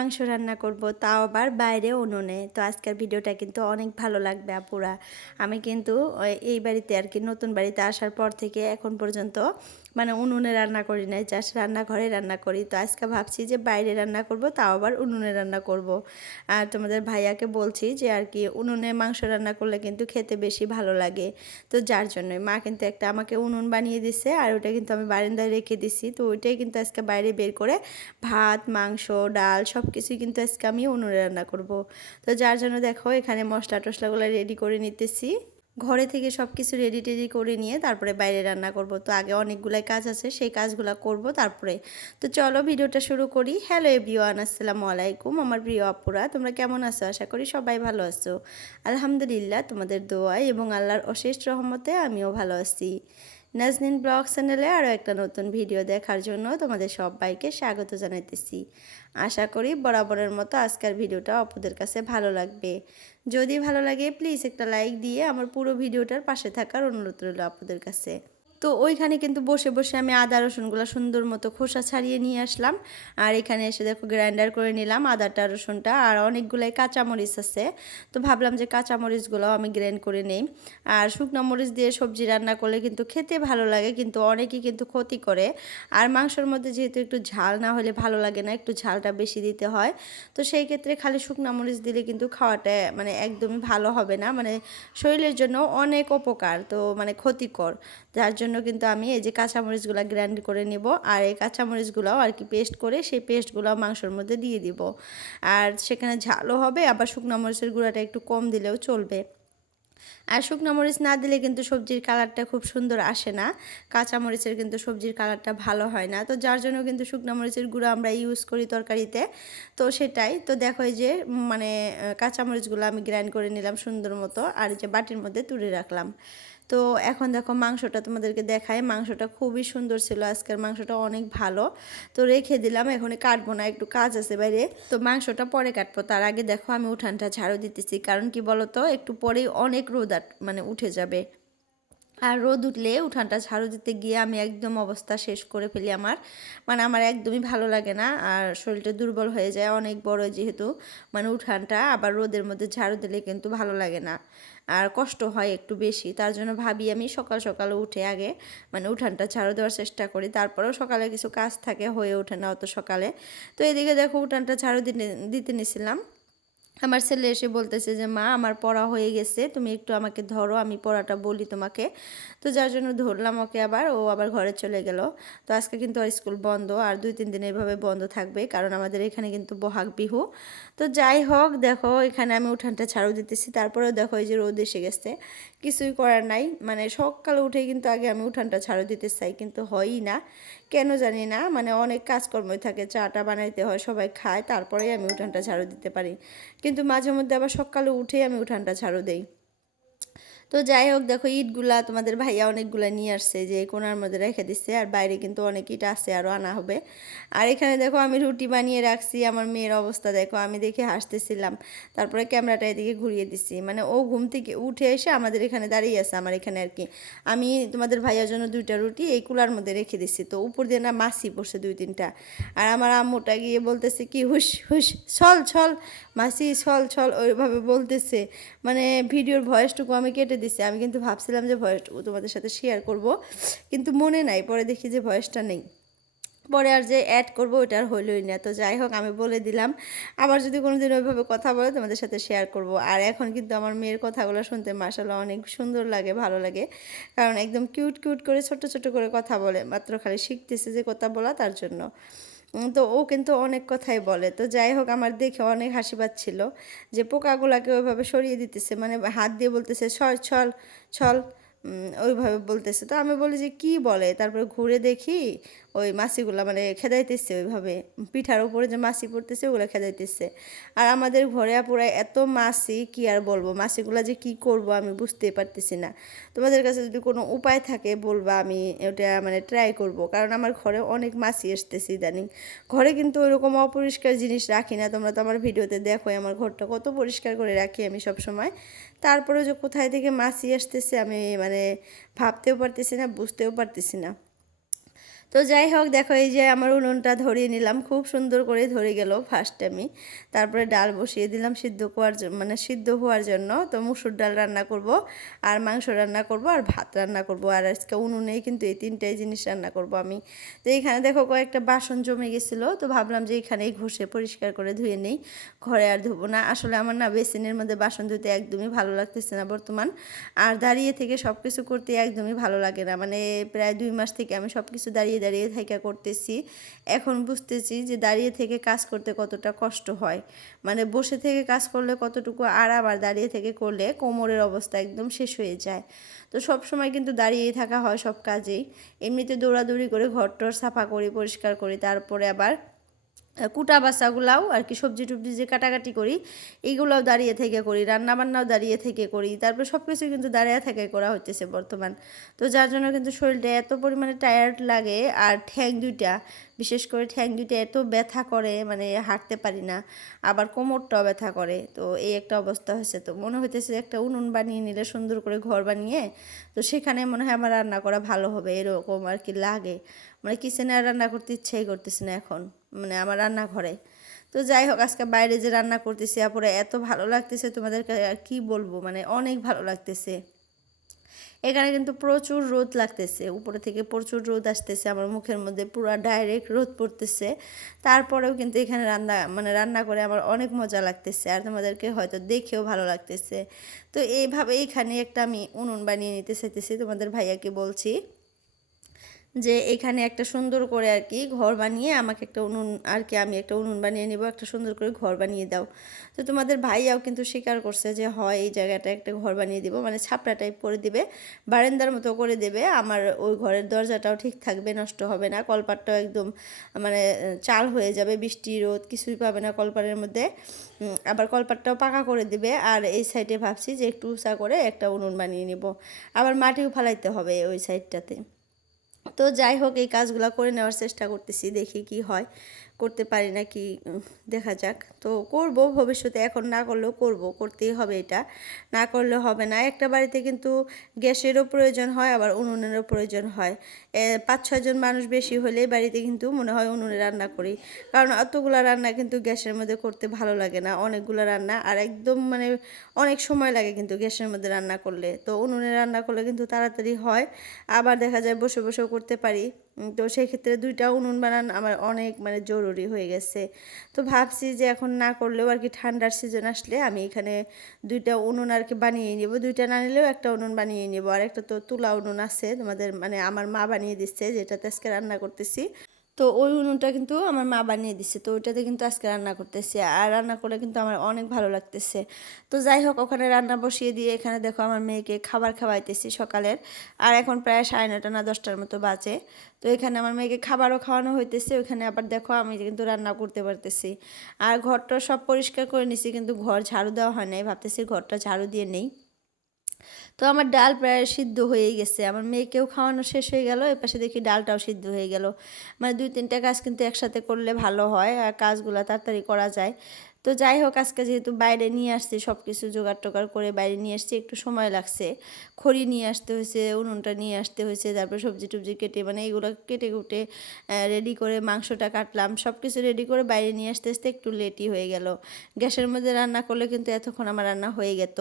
মাংস রান্না করব, তাও আবার বাইরে উনুনে। তো আজকের ভিডিওটা কিন্তু অনেক ভালো লাগবে আপুরা। আমি কিন্তু এই বাড়িতে আর কি নতুন বাড়িতে আসার পর থেকে এখন পর্যন্ত মানে উনুনে রান্না করি নাই, জাস্ট রান্নাঘরে রান্না করি। তো আজকে ভাবছি যে বাইরে রান্না করব, তাও আবার উনুনে রান্না করব। আর তোমাদের ভাইয়াকে বলছি যে আর কি উনুনে মাংস রান্না করলে কিন্তু খেতে বেশি ভালো লাগে। তো যার জন্যই মা কিন্তু একটা আমাকে উনুন বানিয়ে দিছে, আর ওটা কিন্তু আমি বারান্দায় রেখে দিছি। তো ওইটাই কিন্তু আজকে বাইরে বের করে ভাত, মাংস, ডাল সব কিছুই কিন্তু আজকে আমি উনুনে রান্না করব। তো যার জন্য দেখো এখানে মশলা টশলাগুলো রেডি করে নিতেছি। ঘরে থেকে সব কিছু রেডি টেডি করে নিয়ে তারপরে বাইরে রান্না করব। তো আগে অনেকগুলাই কাজ আছে, সেই কাজগুলো করব তারপরে। তো চলো ভিডিওটা শুরু করি। হ্যালো এভরিওয়ান, আসসালামু আলাইকুম আমার প্রিয় আপুরা, তোমরা কেমন আছো? আশা করি সবাই ভালো আছো। আলহামদুলিল্লাহ, তোমাদের দোয়ায় এবং আল্লাহর অশেষ রহমতে আমিও ভালো আছি। নাজনীন ব্লগ চ্যানেলে আরও একটা নতুন ভিডিও দেখার জন্য তোমাদের সবাইকে স্বাগত জানাইতেছি। আশা করি বরাবরের মতো আজকের ভিডিওটা আপুদের কাছে ভালো লাগবে। যদি ভালো লাগে প্লিজ একটা লাইক দিয়ে আমার পুরো ভিডিওটার পাশে থাকার অনুরোধ রইল আপুদের কাছে। তো ওইখানে কিন্তু বসে বসে আমি আদা রসুনগুলো সুন্দর মতো খোসা ছাড়িয়ে নিয়ে আসলাম। আর এখানে এসে দেখো গ্রাইন্ডার করে নিলাম আদাটা রসুনটা, আর অনেকগুলাই কাঁচামরিচ আছে। তো ভাবলাম যে কাঁচামরিচগুলোও আমি গ্রাইন্ড করে নেই। আর শুকনো মরিচ দিয়ে সবজি রান্না করলে কিন্তু খেতে ভালো লাগে, কিন্তু অনেকেই কিন্তু ক্ষতি করে। আর মাংসের মধ্যে যেহেতু একটু ঝাল না হলে ভালো লাগে না, একটু ঝালটা বেশি দিতে হয়। তো সেই ক্ষেত্রে খালি শুকনো মরিচ দিলে কিন্তু খাওয়াটা মানে একদমই ভালো হবে না, মানে শরীরের জন্য অনেক অপকার, তো মানে ক্ষতিকর। যার জন্য কিন্তু আমি এই যে কাঁচামরিচগুলো গ্রাইন্ড করে নেব, আর এই কাঁচামরিচগুলোও আর কি পেস্ট করে সেই পেস্টগুলো মাংসের মধ্যে দিয়ে দিব। আর সেখানে ঝালও হবে, আবার শুকনো মরিচের গুঁড়াটা একটু কম দিলেও চলবে। আর শুকনো মরিচ না দিলে কিন্তু সবজির কালারটা খুব সুন্দর আসে না, কাঁচা মরিচের কিন্তু সবজির কালারটা ভালো হয় না। তো যার জন্য কিন্তু শুকনো মরিচের গুঁড়ো আমরা ইউজ করি তরকারিতে। তো সেটাই তো দেখো এই যে মানে কাঁচা মরিচগুলো আমি গ্রাইন্ড করে নিলাম সুন্দর মতো, আর এই যে বাটির মধ্যে তুলে রাখলাম। তো এখন দেখো মাংসটা তোমাদেরকে দেখায়, মাংসটা খুবই সুন্দর ছিল, আজকের মাংসটা অনেক ভালো। তো রেখে দিলাম, এখন কাটবো না, একটু কাজ আছে বাইরে, তো মাংসটা পরে কাটবো। তার আগে দেখো আমি উঠানটা ঝাড়ু দিতেছি, কারণ কি বলতো একটু পরেই অনেক রোদ মানে উঠে যাবে। আর রোদ উঠলে উঠানটা ঝাড়ু দিতে গিয়ে আমি একদম অবস্থা শেষ করে ফেলি আমার, মানে আমার একদমই ভালো লাগে না, আর শরীরটা দুর্বল হয়ে যায় অনেক বড় যেহেতু মানে উঠানটা, আবার রোদের মধ্যে ঝাড়ু দিলে কিন্তু ভালো লাগে না, আর কষ্ট হয় একটু বেশি। তার জন্য ভাবি আমি সকাল সকালে উঠে আগে মানে উঠানটা ঝাড়ু দেওয়ার চেষ্টা করি, তারপরেও সকালে কিছু কাজ থাকে, হয়ে ওঠে না অত সকালে। তো এদিকে দেখো উঠানটা ঝাড়ু দিতে নিছিলাম, আমার ছেলে এসে বলতেছে যে মা আমার পড়া হয়ে গেছে, তুমি একটু আমাকে ধরো, আমি পড়াটা বলি তোমাকে। তো যার জন্য ধরলাম ওকে, আবার ও আবার ঘরে চলে গেল। তো আজকে কিন্তু আর স্কুল বন্ধ, আর 2-3 দিন এভাবে বন্ধ থাকবে, কারণ আমাদের এখানে কিন্তু বহাগ বিহু। তো যাই হোক দেখো এখানে আমি উঠানটা ঝাড়ু দিতেছি, তারপরেও দেখো এই যে রোদ এসে গেছে, কিছুই করার নাই। মানে সকালে উঠে কিন্তু আগে আমি উঠানটা ঝাড়ু দিতে চাই, কিন্তু হয়ই না, কেন জানি না, মানে অনেক কাজকর্মই থাকে, চাটা বানাইতে হয়, সবাই খায়, তারপরেই আমি উঠানটা ঝাড়ু দিতে পারি। কিন্তু মাঝে মধ্যে আবার সকালে উঠেই আমি উঠানটা ঝাড়ু দেই। তো যাই হোক দেখো ইটগুলা তোমাদের ভাইয়া অনেকগুলা নিয়ে আসছে, যে কোনার মধ্যে রেখে দিচ্ছে, আর বাইরে কিন্তু অনেক ইট আছে, আরও আনা হবে। আর এখানে দেখো আমি রুটি বানিয়ে রাখছি, আমার মেয়ের অবস্থা দেখো, আমি দেখে হাসতেছিলাম। তারপরে ক্যামেরাটা এদিকে ঘুরিয়ে দিছি, মানে ও ঘুম থেকে উঠে এসে আমাদের এখানে দাঁড়িয়ে আছে, আমার এখানে আর কি। আমি তোমাদের ভাইয়ার জন্য 2টা রুটি এই কুলার মধ্যে রেখে দিছি, তো উপর দিয়ে না মাছি পড়ছে 2-3টা। আর আমার আম্মুটা গিয়ে বলতেছে কি হুস হুস ছল ছল, মাসি ছল ছল ওইভাবে বলতেছে। মানে ভিডিওর ভয়েসটুকু আমি কেটে দিছি, আমি কিন্তু ভাবছিলাম যে ভয়েসটুকু তোমাদের সাথে শেয়ার করব, কিন্তু মনে নাই, পরে দেখি যে ভয়েসটা নেই, পরে আর যে অ্যাড করবো ওইটা আর হইলই না। তো যাই হোক আমি বলে দিলাম, আবার যদি কোনোদিন ওইভাবে কথা বলে তোমাদের সাথে শেয়ার করব। আর এখন কিন্তু আমার মেয়ের কথাগুলো শুনতে মাশাআল্লাহ অনেক সুন্দর লাগে, ভালো লাগে, কারণ একদম কিউট কিউট করে ছোট ছোট করে কথা বলে, মাত্র খালি শিখতেছে যে কথা বলা, তার জন্য। তো ও কিন্তু অনেক কথাই বলে। তো যাই হোক আমার দেখে অনেক হাসি পাচ্ছিল যে পোকাগুলাকে ওইভাবে সরিয়ে দিতেছে, মানে হাত দিয়ে বলতেছে ছল ছল ছল, ওইভাবে বলতেছে। তো আমি বলি যে কি বলে, তারপরে ঘুরে দেখি ওই মাছিগুলা মানে খেদাইতেছে, ওইভাবে পিঠার উপরে যে মাছি পড়তেছে ওগুলো খেদাইতেছে। আর আমাদের ঘরে পুরো এত মাছি, কি আর বলবো, মাছিগুলা যে কি করব আমি বুঝতেই পারতেছি না। তোমাদের কাছে যদি কোনো উপায় থাকে বলবা, আমি ওটা মানে ট্রাই করব, কারণ আমার ঘরে অনেক মাছি আসতেছে ইদানিং। ঘরে কিন্তু ওইরকম অপরিষ্কার জিনিস রাখি না, তোমরা তো আমার ভিডিওতে দেখো আমার ঘরটা কত পরিষ্কার করে রাখি আমি সব সময়। তারপরে যে কোথায় থেকে মাছি আসতেছে আমি মানে ভাবতেও পারতেছি না, বুঝতেও পারতেছি না। তো যাই হোক দেখো এই যে আমার উনুনটা ধরিয়ে নিলাম, খুব সুন্দর করে ধরে গেল ফার্স্ট টাইমই। তারপরে ডাল বসিয়ে দিলাম সিদ্ধ হওয়ার মানে সিদ্ধ হওয়ার জন্য। তো মুসুর ডাল রান্না করব, আর মাংস রান্না করব, আর ভাত রান্না করব। আর আজকে উনুনেই কিন্তু এই তিনটাই জিনিস রান্না করব আমি। তো এইখানে দেখো কয়েকটা বাসন জমে গেছিলো, তো ভাবলাম যে এখানেই ঘষে পরিষ্কার করে ধুয়ে নেই, ঘরে আর ধুবো না। আসলে আমার না বেসিনের মধ্যে বাসন ধুতে একদমই ভালো লাগতেছে না বর্তমান। আর দাঁড়িয়ে থেকে সব কিছু করতে একদমই ভালো লাগে না, মানে প্রায় 2 মাস থেকে আমি সব কিছু দাঁড়িয়ে দাঁড়িয়ে থেকে করতেছি। এখন বুঝতেছি যে দাঁড়িয়ে থেকে কাজ করতে কতটা কষ্ট হয়, মানে বসে থেকে কাজ করলে কতটুকু আরাম, আর দাঁড়িয়ে থেকে করলে কোমরের অবস্থা একদম শেষ হয়ে যায়। তো সব সময় কিন্তু দাঁড়িয়েই থাকা হয় সব কাজেই। এমনিতে দৌড়াদৌড়ি করে ঘর টর সাফা করি, পরিষ্কার করি, তারপরে আবার কুটা বাসাগুলাও আর কি, সবজি টবজি যে কাটাকাটি করি এইগুলোও দাঁড়িয়ে থেকে করি, রান্নাবান্নাও দাঁড়িয়ে থেকে করি, তারপর সব কিছু কিন্তু দাঁড়িয়ে থেকে করা হচ্ছে বর্তমান। তো যার জন্য কিন্তু শরীরটা এত পরিমাণে টায়ার্ড লাগে, আর ঠ্যাং দুইটা, বিশেষ করে ঠ্যাং দুইটা এত ব্যথা করে, মানে হাঁটতে পারি না, আবার কোমরটাও ব্যথা করে। তো এই একটা অবস্থা হয়েছে। তো মনে হইতেছে একটা উনুন বানিয়ে নিলে সুন্দর করে ঘর বানিয়ে, তো সেখানে মনে হয় আমার রান্না করা ভালো হবে, এরকম আর কি লাগে। মানে কিচেনে আর রান্না করতে ইচ্ছাই করতেছে না এখন, মানে আমার রান্নাঘরে। তো যাই হোক আজকে বাইরে যে রান্না করতেছি আপুরা, এত ভালো লাগতেছে তোমাদেরকে আর কি বলবো, মানে অনেক ভালো লাগতেছে। এখানে কিন্তু প্রচুর রোদ লাগতেছে, উপরে থেকে প্রচুর রোদ আসতেছে, আমার মুখের মধ্যে পুরো ডাইরেক্ট রোদ পড়তেছে। তারপরেও কিন্তু এখানে রান্না করে আমার অনেক মজা লাগতেছে, আর তোমাদেরকে হয়তো দেখেও ভালো লাগতেছে। তো এইভাবে এখানে একটা আমি উনুন বানিয়ে নিতে চাইতেছি, তোমাদের ভাইয়াকে বলছি যে এখানে একটা সুন্দর করে আর কি ঘর বানিয়ে আমাকে একটা উনুন আর কি, আমি একটা উনুন বানিয়ে নিব, একটা সুন্দর করে ঘর বানিয়ে দাও। তো তোমাদের ভাইয়াও কিন্তু স্বীকার করছে যে হয় এই জায়গাটা একটা ঘর বানিয়ে দিব, মানে ছাপড়া টাইপ করে দিবে, বারান্দার মতো করে দেবে। আমার ওই ঘরের দরজাটাও ঠিক থাকবে, নষ্ট হবে না, কলপাটটাও একদম মানে চাল হয়ে যাবে, বৃষ্টি রোদ কিছুই পাবে না কলপাটের মধ্যে। আবার কলপাটটাও পাকা করে দিবে। আর এই সাইডে ভাবছি যে একটু উঁচা করে একটা উনুন বানিয়ে নিব, আবার মাটিও ফালাইতে হবে ওই সাইডটাতে। তো যাই হোক এই কাজগুলো করে নেওয়ার চেষ্টা করতেছি, দেখি কি হয়, করতে পারি না কি, দেখা যাক। তো করব ভবিষ্যতে, এখন না করলেও করব, করতেই হবে, এটা না করলে হবে না। একটা বাড়িতে কিন্তু গ্যাসেরও প্রয়োজন হয়, আবার উনুনেরও প্রয়োজন হয়। 5-6 জন মানুষ বেশি হলেই বাড়িতে কিন্তু মনে হয় উনুনে রান্না করি, কারণ অতগুলো রান্না কিন্তু গ্যাসের মধ্যে করতে ভালো লাগে না, অনেকগুলো রান্না, আর একদম মানে অনেক সময় লাগে কিন্তু গ্যাসের মধ্যে রান্না করলে। তো উনুনে রান্না করলে কিন্তু তাড়াতাড়ি হয়, আবার দেখা যায় বসে বসেও করতে পারি। তো সেই ক্ষেত্রে 2টা উনুন বানান আমার অনেক মানে জরুরি হয়ে গেছে। তো ভাবছি যে এখন না করলেও আর কি ঠান্ডার সিজন আসলে আমি এখানে 2টা উনুন আর কি বানিয়ে নেব, 2টা না নিলেও একটা উনুন বানিয়ে নেব। আর একটা তো তুলা উনুন আছে তোমাদের, মানে আমার মা বানিয়ে দিচ্ছে, যেটাতে আজকে রান্না করতেছি। তো ওই উনুনটা কিন্তু আমার মা বানিয়ে দিচ্ছে, তো ওইটাতে কিন্তু আজকে রান্না করতেছি, আর রান্না করলে কিন্তু আমার অনেক ভালো লাগতেছে। তো যাই হোক ওখানে রান্না বসিয়ে দিয়ে এখানে দেখো আমার মেয়েকে খাবার খাওয়াইতেছি সকালের। আর এখন প্রায় 9:30 না 10টার মতো বাজে। তো এখানে আমার মেয়েকে খাবারও খাওয়ানো হইতেছে, ওইখানে আবার দেখো আমি কিন্তু রান্না করতে পারতেছি। আর ঘরটা সব পরিষ্কার করে নিছি, কিন্তু ঘর ঝাড়ু দেওয়া হয় নাই, ভাবতেছি ঘরটা ঝাড়ু দিয়ে নেই। তো আমার ডাল প্রায় সিদ্ধ হয়েই গেছে, আমার মেয়েকেও খাওয়ানো শেষ হয়ে গেল, এপাশে দেখি ডালটাও সিদ্ধ হয়ে গেল। মানে 2-3টা কাজ কিন্তু একসাথে করলে ভালো হয়, আর কাজগুলো তাড়াতাড়ি করা যায়। তো যাই হোক আজকে যেহেতু বাইরে নিয়ে আসছি, সব কিছু জোগাড় টোগাড় করে বাইরে নিয়ে আসছি, একটু সময় লাগছে। খড়ি নিয়ে আসতে হয়েছে, উনুনটা নিয়ে আসতে হয়েছে, তারপর সবজি টবজি কেটে মানে এইগুলো কেটে কুটে রেডি করে মাংসটা কাটলাম, সব কিছু রেডি করে বাইরে নিয়ে আসতে আসতে একটু লেটই হয়ে গেল। গ্যাসের মধ্যে রান্না করলে কিন্তু এতক্ষণ আমার রান্না হয়ে যেত।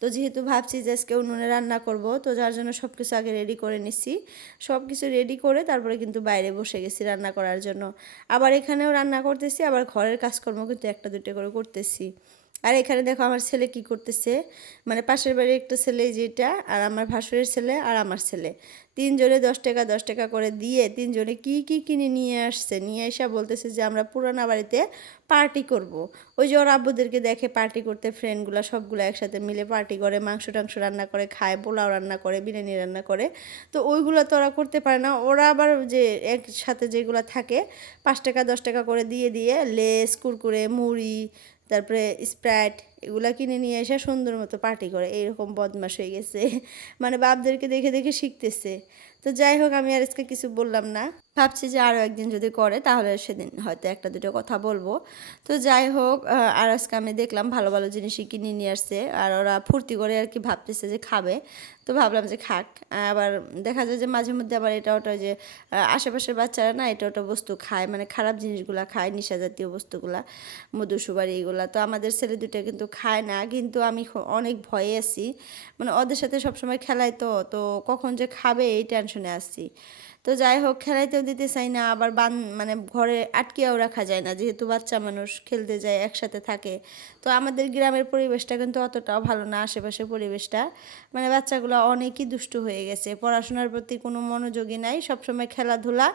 তো যেহেতু ভাবছি যে আজকে উনুনে রান্না করব, তো যার জন্য সব কিছু আগে রেডি করে নিচ্ছি। সব কিছু রেডি করে তারপরে কিন্তু বাইরে বসে গেছি রান্না করার জন্য। আবার এখানেও রান্না করতেছি, আবার ঘরের কাজকর্ম কিন্তু একটা দুটো করে করতেছি। আর এখানে দেখো আমার ছেলে কি করতেছে, মানে পাশের বাড়ির একটা ছেলে যেটা, আর আমার ভাসুরের ছেলে আর আমার ছেলে, 3জনে 10 টাকা 10 টাকা করে দিয়ে 3জনে কি কি কিনে নিয়ে আসছে, নিয়ে এসে বলতেছে যে আমরা পুরানা বাড়িতে পার্টি করব। ওই যে ওর আব্বুদেরকে দেখে পার্টি করতে, ফ্রেন্ডগুলো সবগুলো একসাথে মিলে পার্টি করে, মাংস টাংস রান্না করে খায়, পোলাও রান্না করে, বিরিয়ানি রান্না করে। তো ওইগুলো তো ওরা করতে পারে না, ওরা আবার যে একসাথে যেগুলো থাকে 5 টাকা 10 টাকা করে দিয়ে দিয়ে লেস কুরকুরে মুড়ি তারপরে স্প্রাইট এগুলা কিনে নিয়ে এসে সুন্দর মতো পার্টি করে, এইরকম বদমাশ হয়ে গেছে। মানে বাপদেরকে দেখে দেখে শিখতেছে। তো যাই হোক আমি আর আজকে কিছু বললাম না, ভাবছি যে আরও একদিন যদি করে তাহলে সেদিন হয়তো একটা দুটো কথা বলবো। তো যাই হোক, আর আজকে আমি দেখলাম ভালো ভালো জিনিসই কিনে নিয়ে আসছে, আর ওরা ফুর্তি করে আর কি ভাবতেছে যে খাবে। তো ভাবলাম যে খাক। আবার দেখা যায় যে মাঝে মধ্যে আবার এটা ওটা যে আশেপাশের বাচ্চারা না এটা ওটা বস্তু খায়, মানে খারাপ জিনিসগুলা খায়, নেশা জাতীয় বস্তুগুলা, মধু সুপারি এগুলা। তো আমাদের ছেলে দুটো কিন্তু খায় না, কিন্তু আমি অনেক ভয়ে আছি, মানে ওদের সাথে সবসময় খেলাই, তো কখন যে খাবে এই টেনশনে আসছি। তো যাই হোক, খেলাইতেও দিতে চাই না, আবার মানে ঘরে আটকেও রাখা যায় না, যেহেতু বাচ্চা মানুষ খেলতে যায় একসাথে থাকে। তো আমাদের গ্রামের পরিবেশটা কিন্তু অতটাও ভালো না, আশেপাশের পরিবেশটা, মানে বাচ্চাগুলো অনেকই দুষ্টু হয়ে গেছে, পড়াশোনার প্রতি কোনো মনোযোগই নাই, সবসময় খেলাধুলা।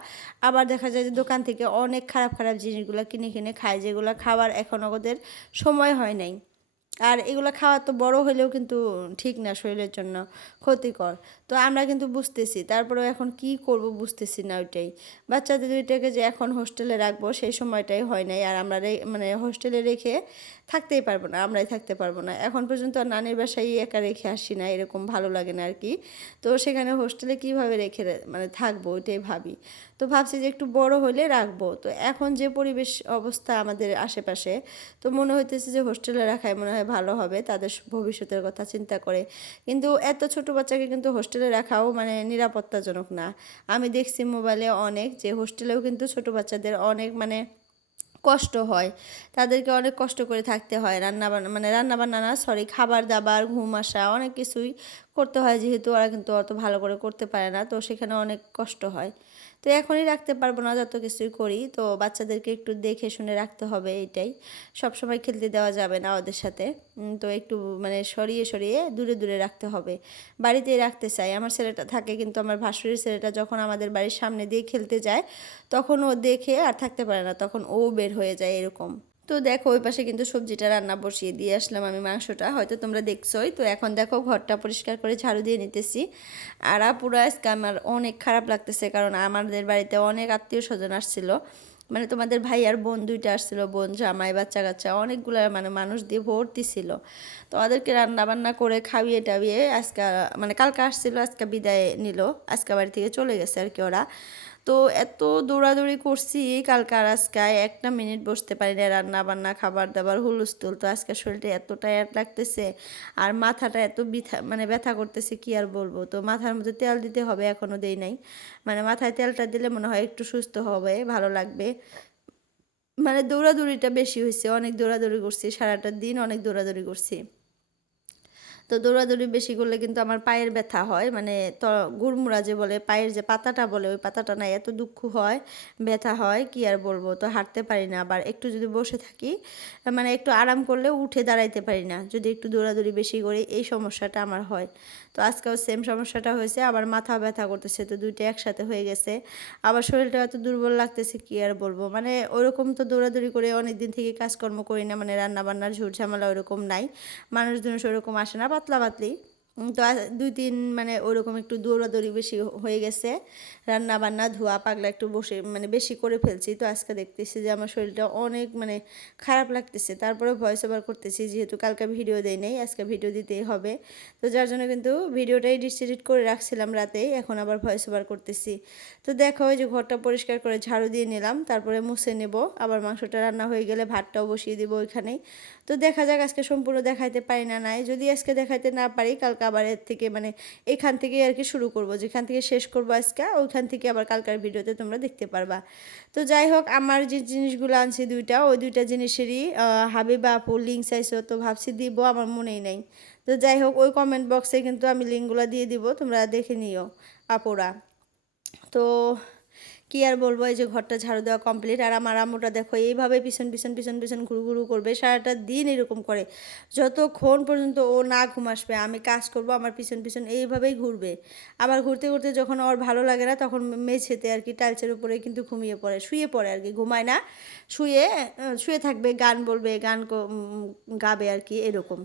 আবার দেখা যায় যে দোকান থেকে অনেক খারাপ খারাপ জিনিসগুলো কিনে কিনে খায়, যেগুলো খাবার এখনও ওদের সময় হয় নাই। আর এগুলো খাওয়া তো বড় হলেও কিন্তু ঠিক না, শরীরের জন্য ক্ষতিকর। তো আমরা কিন্তু বুঝতেছি, তারপরেও এখন কি করব বুঝতেছি না ওইটাই। বাচ্চাদের দুইটাকে যে এখন হোস্টেলে রাখবো সেই সময়টাই হয় নাই, আর আমরা মানে হোস্টেলে রেখে থাকতেই পারবো না, আমরাই থাকতে পারবো না। এখন পর্যন্ত আর নানির বাসায় একা রেখে আসি না, এরকম ভালো লাগে না আর কি। তো সেখানে হোস্টেলে কিভাবে রেখে মানে থাকবো ওইটাই ভাবি। তো ভাবছি যে একটু বড় হলে রাখবো। তো এখন যে পরিবেশ অবস্থা আমাদের আশেপাশে, তো মনে হইতেছে যে হোস্টেলে রাখাই মনে হয় ভালো হবে, তাদের ভবিষ্যতের কথা চিন্তা করে। কিন্তু এত ছোট বাচ্চাকে কিন্তু হোস্টেলে রাখাও মানে নিরাপত্তাজনক না। আমি দেখছি মোবাইলে অনেক, যে হোস্টেলেও কিন্তু ছোট বাচ্চাদের অনেক মানে কষ্ট হয়, তাদেরকে অনেক কষ্ট করে থাকতে হয়, রান্নাবান্না মানে রান্নাবান্না না সরি, খাবার দাবার, ঘুম আসা, অনেক কিছুই করতে হয়, যেহেতু ওরা কিন্তু অত ভালো করে করতে পারে না, তো সেখানে অনেক কষ্ট হয়। তো এখনই রাখতে পারবো না, যত কিছুই করি, তো বাচ্চাদেরকে একটু দেখে শুনে রাখতে হবে, এইটাই। সব সময় খেলতে দেওয়া যাবে না ওদের সাথে। তো একটু মানে সরিয়ে সরিয়ে দূরে দূরে রাখতে হবে। বাড়িতেই রাখতে চাই, আমার ছেলেটা থাকে, কিন্তু আমার ভাসুরের ছেলেটা যখন আমাদের বাড়ির সামনে দিয়ে খেলতে যায়, তখন ও দেখে আর থাকতে পারে না, তখন ও বের হয়ে যায় এরকম। তো দেখো ওই পাশে কিন্তু সবজিটা রান্না বসিয়ে দিয়ে আসলাম আমি, মাংসটা হয়তো তোমরা দেখছোই। তো এখন দেখো ঘরটা পরিষ্কার করে ঝাড়ু দিয়ে নিতেছি। আর পুরো আজকে আমার অনেক খারাপ লাগতেছে, কারণ আমাদের বাড়িতে অনেক আত্মীয় স্বজন আসছিল, মানে তোমাদের ভাই আর বোন দুইটা আসছিল, বোন জামাই বাচ্চা কাচ্চা অনেকগুলো মানে মানুষ দিয়ে ভর্তি ছিল। তো ওদেরকে রান্না বান্না করে খাইয়ে টাইয়ে আজকে মানে কালকে আসছিল, আজকে বিদায় নিল, আজকে বাড়ি থেকে চলে গেছে আর কি ওরা। তো এত দৌড়াদৌড়ি করছি কালকে আর আজকে, একটা মিনিট বসতে পারি না, রান্না বান্না খাবার দাবার হুলস্থুল। তো আজকে শরীরটা এত টায়ার্ড লাগতেছে, আর মাথাটা এত মানে ব্যথা করতেছে, কি আর বলবো। তো মাথার মধ্যে তেল দিতে হবে, এখনও দেই নাই, মানে মাথায় তেলটা দিলে মনে হয় একটু সুস্থ হবে, ভালো লাগবে। মানে দৌড়াদৌড়িটা বেশি হয়েছে, অনেক দৌড়াদৌড়ি করছি, সারাটা দিন অনেক দৌড়াদৌড়ি করছি। তো দৌড়াদৌড়ি বেশি করলে কিন্তু আমার পায়ের ব্যথা হয়, মানে তো গুড়মুড়া যে বলে, পায়ের যে পাতাটা বলে, ওই পাতাটা না এত দুঃখ হয়, ব্যথা হয়, কি আর বলবো। তো হাঁটতে পারি না, আবার একটু যদি বসে থাকি, মানে একটু আরাম করলে উঠে দাঁড়াইতে পারি না, যদি একটু দৌড়াদৌড়ি বেশি করি, এই সমস্যাটা আমার হয়। তো আজকেও সেম সমস্যাটা হয়েছে, আবার মাথা ব্যথা করতেছে, তো দুইটা একসাথে হয়ে গেছে। আবার শরীরটা এত দুর্বল লাগতেছে, কি আর বলবো। মানে ওরকম তো দৌড়াদৌড়ি করে অনেক দিন থেকে কাজকর্ম করি না, মানে রান্না বান্নার ঝুট ঝামেলা ওরকম নাই, মানুষজন সেরকম আসে না, পাতলা পাতলি। তো দুই তিন মানে ওরকম একটু দৌড়াদৌড়ি বেশি হয়ে গেছে, রান্না বান্না ধোয়া পাগলা একটু বসে মানে বেশি করে ফেলছি। তো আজকে দেখতেছি যে আমার শরীরটা অনেক মানে খারাপ লাগতেছে, তারপরে ভয়েস ওভার করতেছি, যেহেতু কালকে ভিডিও দেই নাই, আজকে ভিডিও দিতেই হবে। তো যার জন্য কিন্তু ভিডিওটাই ডিসিডিট করে রাখছিলাম রাতেই, এখন আবার ভয়েস ওভার করতেছি। তো দেখো ওই যে ঘরটা পরিষ্কার করে ঝাড়ু দিয়ে নিলাম, তারপরে মুছে নেব, আবার মাংসটা রান্না হয়ে গেলে ভাতটাও বসিয়ে দিব ওইখানেই। তো দেখা যাক, আজকে সম্পূর্ণ দেখাইতে পারি না নাই, যদি আজকে দেখাইতে না পারি কালকে আবার এর থেকে মানে এখান থেকে আর কি শুরু করব, যেখান থেকে শেষ করব আজকে ওইখান থেকে আবার কালকার ভিডিওতে তোমরা দেখতে পারবা। তো যাই হোক, আমার যে জিনিসগুলো আনছি দুইটা, ওই দুইটা জিনিসেরই হাবিবা আপু লিঙ্ক চাইছো, তো ভাবছি দিব, আমার মনেই নাই। তো যাই হোক, ওই কমেন্ট বক্সে কিন্তু আমি লিঙ্কগুলো দিয়ে দিব, তোমরা দেখে নিও আপুরা। তো কি আর বলবো, এই যে ঘরটা ঝাড়ু দেওয়া কমপ্লিট, আর আমার আম্মুটা দেখো এইভাবে পিছন পিছন পিছন পিছন ঘুরু ঘুরু করবে, সারাটা দিন এরকম করে, যতক্ষণ পর্যন্ত ও না ঘুম আসবে, আমি কাজ করব, আমার পিছন পিছন এইভাবেই ঘুরবে। আবার ঘুরতে ঘুরতে যখন ওর ভালো লাগে না, তখন মেঝেতে আর কি টাইলসের উপরে কিন্তু ঘুমিয়ে পড়ে, শুয়ে পড়ে আর কি, ঘুমায় না, শুয়ে শুয়ে থাকবে, গান বলবে, গাবে আর কি, এরকম।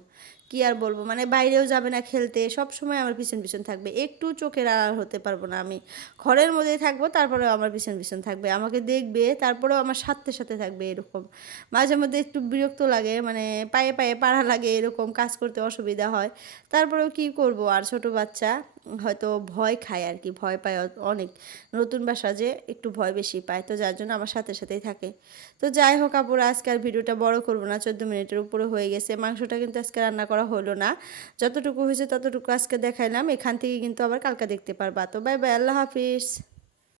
কি আর বলবো, মানে বাইরেও যাবে না খেলতে, সব সময় আমার পিছন পিছন থাকবে, একটু চোখের আড়াল হতে পারবো না আমি, ঘরের মধ্যেই থাকবো, তারপরেও আমার পিছন পিছন থাকবে, আমাকে দেখবে, তারপরেও আমার সাথে সাথে থাকবে, এরকম। মাঝে মধ্যে একটু বিরক্ত লাগে, মানে পায়ে পায়ে পাড়া লাগে, এরকম কাজ করতে অসুবিধা হয়, তারপরেও কি করব, আর ছোট বাচ্চা, হয়তো ভয় খায় আর কি, ভয় পায় অনেক। নতুন বাসা যে একটু ভয় বেশি পায়, তো যার জন্য আমার সাথে সাথেই থাকে। তো যাই হোক আপুরা, আজকে আর ভিডিওটা বড় করবো না, 14 মিনিটের উপরে হয়ে গেছে। মাংসটা কিন্তু আজকে রান্না করা হলো না, যতটুকু হয়েছে ততটুকু আজকে দেখাইলাম। এখান থেকে কিন্তু আবার কালকে দেখতে পারবা। তো বাই বাই, আল্লাহ হাফিজ।